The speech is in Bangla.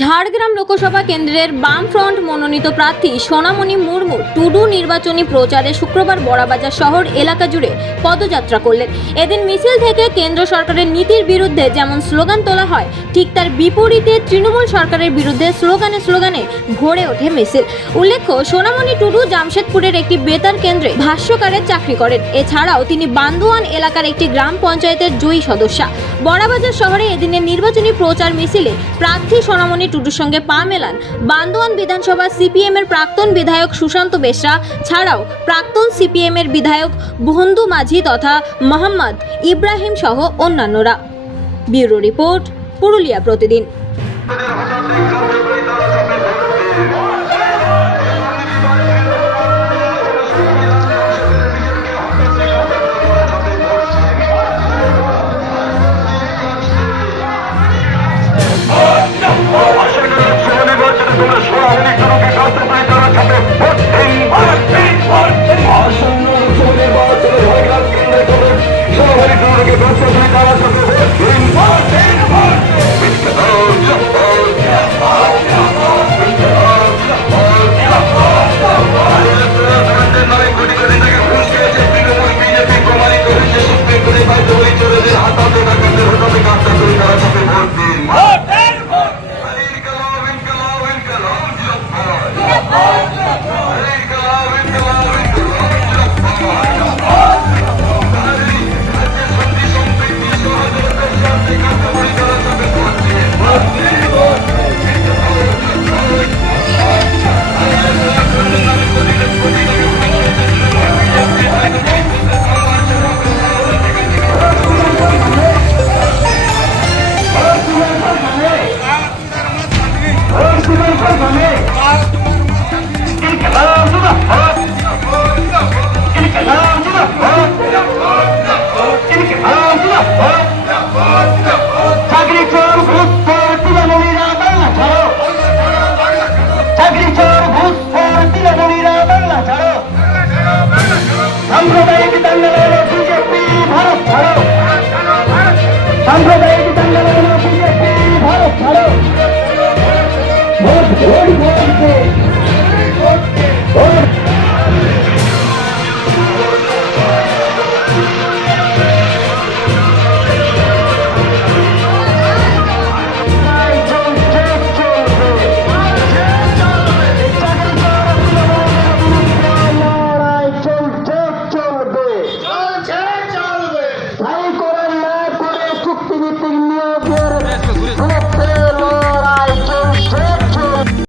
ঝাড়গ্রাম লোকসভা কেন্দ্রের বামফ্রন্ট মনোনীত প্রার্থী সোনামণি মুর্মু টুডু নির্বাচনী প্রচারে শুক্রবার বড়াবাজার শহর এলাকা জুড়ে পদযাত্রা করলেন। এদিন মিছিল থেকে কেন্দ্র সরকারের নীতির বিরুদ্ধে যেমন স্লোগান তোলা হয়, ঠিক তার বিপরীতে তৃণমূল সরকারের বিরুদ্ধে স্লোগানে স্লোগানে ভরে ওঠে মিছিল। উল্লেখ্য, সোনামণি টুডু জামশেদপুরের একটি বেতার কেন্দ্রে ভাষ্যকারের চাকরি করেন। এছাড়াও তিনি বান্দোয়ান এলাকার একটি গ্রাম পঞ্চায়েতের জয়ী সদস্যা। বড়াবাজার শহরে এদিনের নির্বাচনী প্রচার মিছিলে প্রার্থী সোনামণি টুডুর সঙ্গে পা মেলান। বান্দোয়ান বিধানসভা সিপিএম এর প্রাক্তন বিধায়ক সুশান্ত বেশরা ছাড়াও প্রাক্তন সিপিএম এর বিধায়ক বন্ধু মাঝি তথা মোহাম্মদ ইব্রাহিম সহ অন্যান্যরা। ব্যুরো রিপোর্ট, পুরুলিয়া প্রতিদিন। চাকরি সাম্প্রদায়িক দাঙ্গা লাগানো BJP Bharat Bharat vote vote vote.